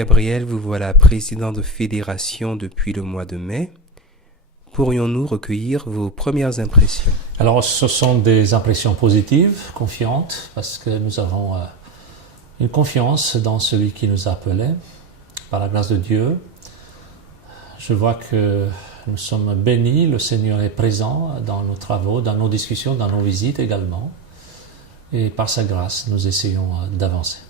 Gabriel, vous voilà président de fédération depuis le mois de mai. Pourrions-nous recueillir vos premières impressions? Alors, ce sont des impressions positives, confiantes, parce que nous avons une confiance dans celui qui nous a appelés, par la grâce de Dieu. Je vois que nous sommes bénis, le Seigneur est présent dans nos travaux, dans nos discussions, dans nos visites également. Et par sa grâce, nous essayons d'avancer.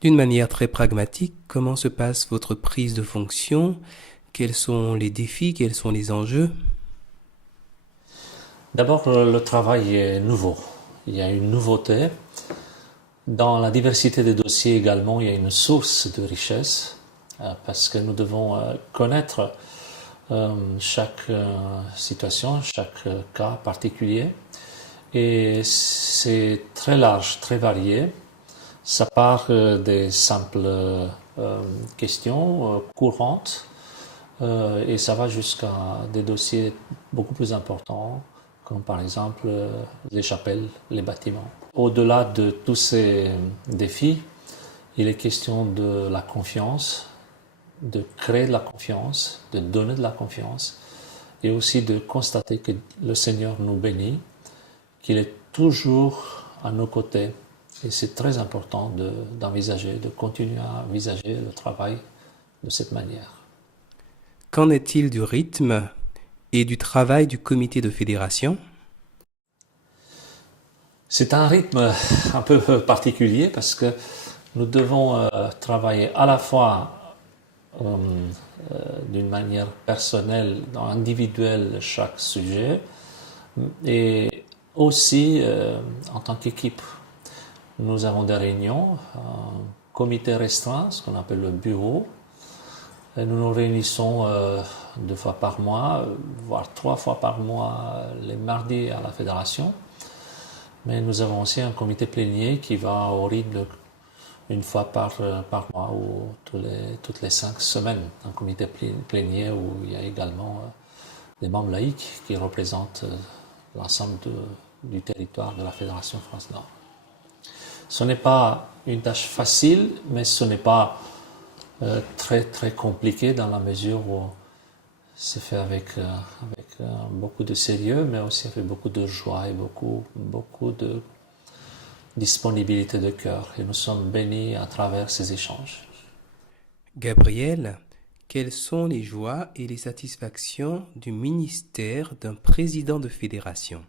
D'une manière très pragmatique, comment se passe votre prise de fonction? Quels sont les défis? Quels sont les enjeux? D'abord, le travail est nouveau. Il y a une nouveauté. Dans la diversité des dossiers également, il y a une source de richesse parce que nous devons connaître chaque situation, chaque cas particulier. Et c'est très large, très varié. Ça part des simples questions courantes et ça va jusqu'à des dossiers beaucoup plus importants, comme par exemple les chapelles, les bâtiments. Au-delà de tous ces défis, il est question de la confiance, de créer de la confiance, de donner de la confiance et aussi de constater que le Seigneur nous bénit, qu'il est toujours à nos côtés. Et c'est très important d'envisager, de continuer à envisager le travail de cette manière. Qu'en est-il du rythme et du travail du comité de fédération? C'est un rythme un peu particulier parce que nous devons travailler à la fois d'une manière personnelle, individuelle, chaque sujet, et aussi en tant qu'équipe. Nous avons des réunions, un comité restreint, ce qu'on appelle le bureau. Et nous nous réunissons 2 fois par mois, voire 3 fois par mois, les mardis à la fédération. Mais nous avons aussi un comité plénier qui va au rythme une fois par mois ou toutes les 5 semaines. Un comité plénier où il y a également des membres laïcs qui représentent l'ensemble du territoire de la Fédération France-Nord. Ce n'est pas une tâche facile, mais ce n'est pas très très compliqué dans la mesure où c'est fait avec beaucoup de sérieux, mais aussi avec beaucoup de joie et beaucoup de disponibilité de cœur. Et nous sommes bénis à travers ces échanges. Gabriel, quelles sont les joies et les satisfactions du ministère d'un président de fédération?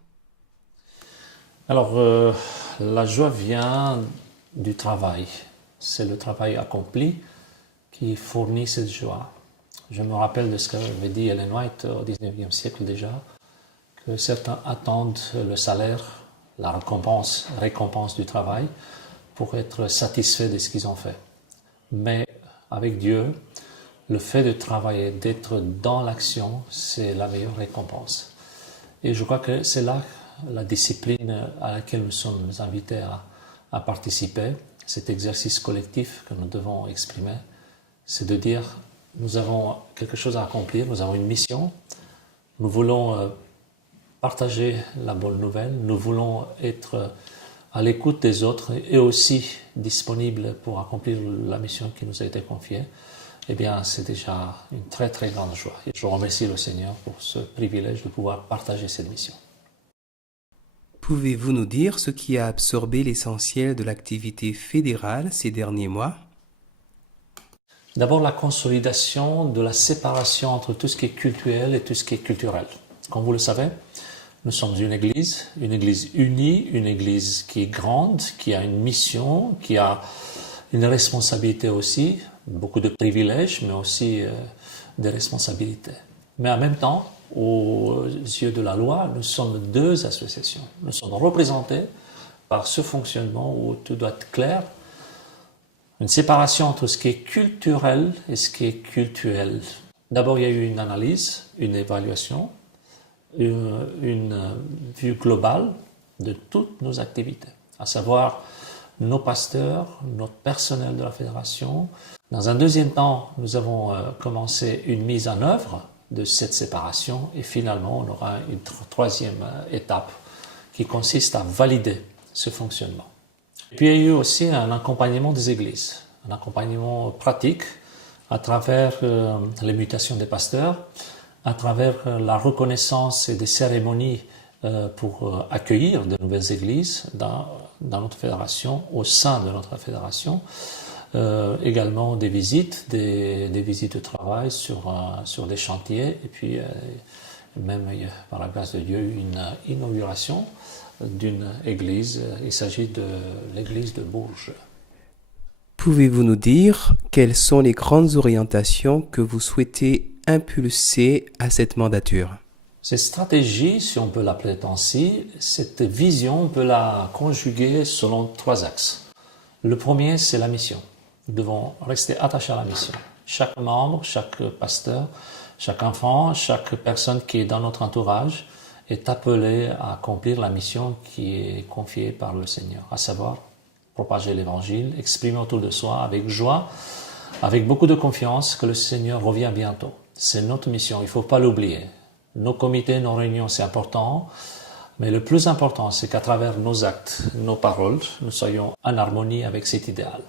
Alors, la joie vient du travail. C'est le travail accompli qui fournit cette joie. Je me rappelle de ce qu'avait dit Ellen White au XIXe siècle déjà, que certains attendent le salaire, la récompense du travail, pour être satisfaits de ce qu'ils ont fait. Mais avec Dieu, le fait de travailler, d'être dans l'action, c'est la meilleure récompense. Et je crois que c'est là la discipline à laquelle nous sommes invités à participer, cet exercice collectif que nous devons exprimer, c'est de dire nous avons quelque chose à accomplir, nous avons une mission, nous voulons partager la bonne nouvelle, nous voulons être à l'écoute des autres et aussi disponibles pour accomplir la mission qui nous a été confiée. Eh bien, c'est déjà une très très grande joie. Et je remercie le Seigneur pour ce privilège de pouvoir partager cette mission. Pouvez-vous nous dire ce qui a absorbé l'essentiel de l'activité fédérale ces derniers mois? D'abord, la consolidation de la séparation entre tout ce qui est cultuel et tout ce qui est culturel. Comme vous le savez, nous sommes une église unie, une église qui est grande, qui a une mission, qui a une responsabilité aussi, beaucoup de privilèges, mais aussi des responsabilités. Mais en même temps, aux yeux de la loi, nous sommes 2 associations. Nous sommes représentés par ce fonctionnement où tout doit être clair. Une séparation entre ce qui est culturel et ce qui est cultuel. D'abord, il y a eu une analyse, une évaluation, une vue globale de toutes nos activités, à savoir nos pasteurs, notre personnel de la fédération. Dans un deuxième temps, nous avons commencé une mise en œuvre de cette séparation et finalement, on aura une troisième étape qui consiste à valider ce fonctionnement. Et puis, il y a eu aussi un accompagnement des églises. un accompagnement pratique à travers les mutations des pasteurs, à travers la reconnaissance et des cérémonies pour accueillir de nouvelles églises dans notre fédération, au sein de notre fédération. Également des visites, des visites de travail sur des chantiers, et puis même par la grâce de Dieu une inauguration d'une église. Il s'agit de l'église de Bourges. Pouvez-vous nous dire quelles sont les grandes orientations que vous souhaitez impulser à cette mandature? Cette stratégie, si on peut l'appeler ainsi, cette vision, on peut la conjuguer selon 3 axes. Le premier, c'est la mission. Nous devons rester attachés à la mission. Chaque membre, chaque pasteur, chaque enfant, chaque personne qui est dans notre entourage est appelé à accomplir la mission qui est confiée par le Seigneur, à savoir propager l'Évangile, exprimer autour de soi avec joie, avec beaucoup de confiance que le Seigneur revient bientôt. C'est notre mission, il ne faut pas l'oublier. Nos comités, nos réunions, c'est important, mais le plus important, c'est qu'à travers nos actes, nos paroles, nous soyons en harmonie avec cet idéal,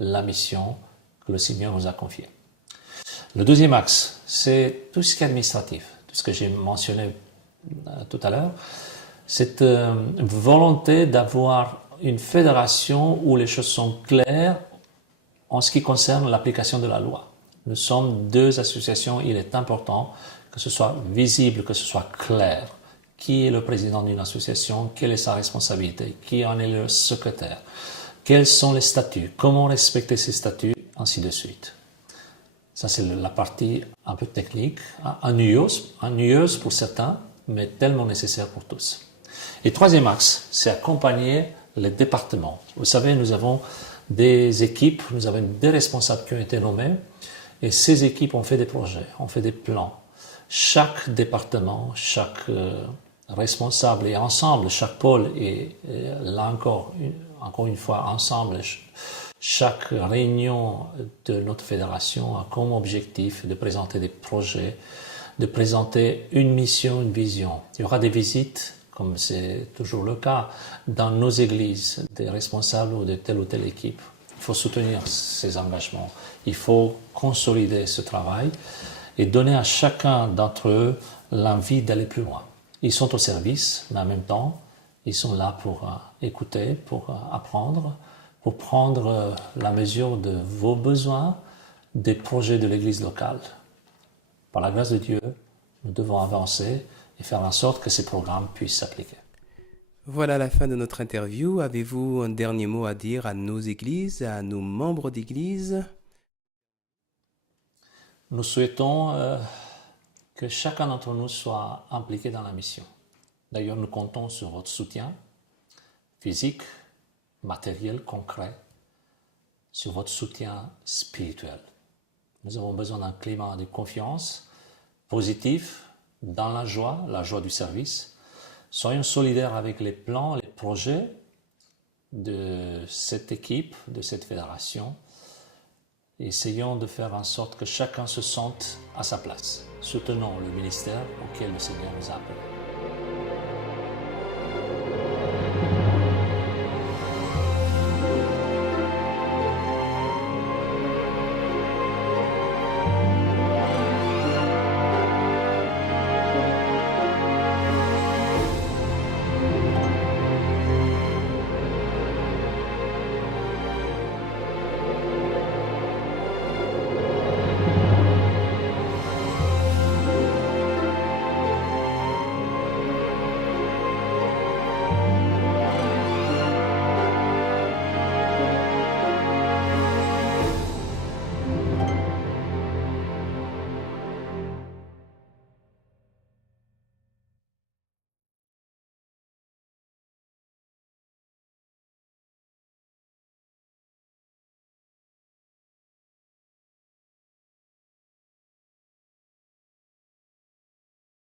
la mission que le Seigneur nous a confiée. Le deuxième axe, c'est tout ce qui est administratif, tout ce que j'ai mentionné tout à l'heure, cette volonté d'avoir une fédération où les choses sont claires en ce qui concerne l'application de la loi. Nous sommes 2 associations, il est important que ce soit visible, que ce soit clair. Qui est le président d'une association, quelle est sa responsabilité, qui en est le secrétaire, quels sont les statuts, comment respecter ces statuts, ainsi de suite. Ça, c'est la partie un peu technique, ennuyeuse pour certains, mais tellement nécessaire pour tous. Et troisième axe, c'est accompagner les départements. Vous savez, nous avons des équipes, nous avons des responsables qui ont été nommés, et ces équipes ont fait des projets, ont fait des plans. Chaque département, chaque responsable et ensemble, chaque pôle et là encore une fois ensemble, chaque réunion de notre fédération a comme objectif de présenter des projets, de présenter une mission, une vision. Il y aura des visites, comme c'est toujours le cas, dans nos églises, des responsables ou de telle ou telle équipe. Il faut soutenir ces engagements, il faut consolider ce travail et donner à chacun d'entre eux l'envie d'aller plus loin. Ils sont au service, mais en même temps, ils sont là pour écouter, pour apprendre, pour prendre la mesure de vos besoins, des projets de l'Église locale. Par la grâce de Dieu, nous devons avancer et faire en sorte que ces programmes puissent s'appliquer. Voilà la fin de notre interview. Avez-vous un dernier mot à dire à nos églises, à nos membres d'église? Nous souhaitons que chacun d'entre nous soit impliqué dans la mission. D'ailleurs, nous comptons sur votre soutien physique, matériel, concret, sur votre soutien spirituel. Nous avons besoin d'un climat de confiance positif, dans la joie du service. Soyons solidaires avec les plans, les projets de cette équipe, de cette fédération. Essayons de faire en sorte que chacun se sente à sa place. Soutenons le ministère auquel le Seigneur nous a appelés.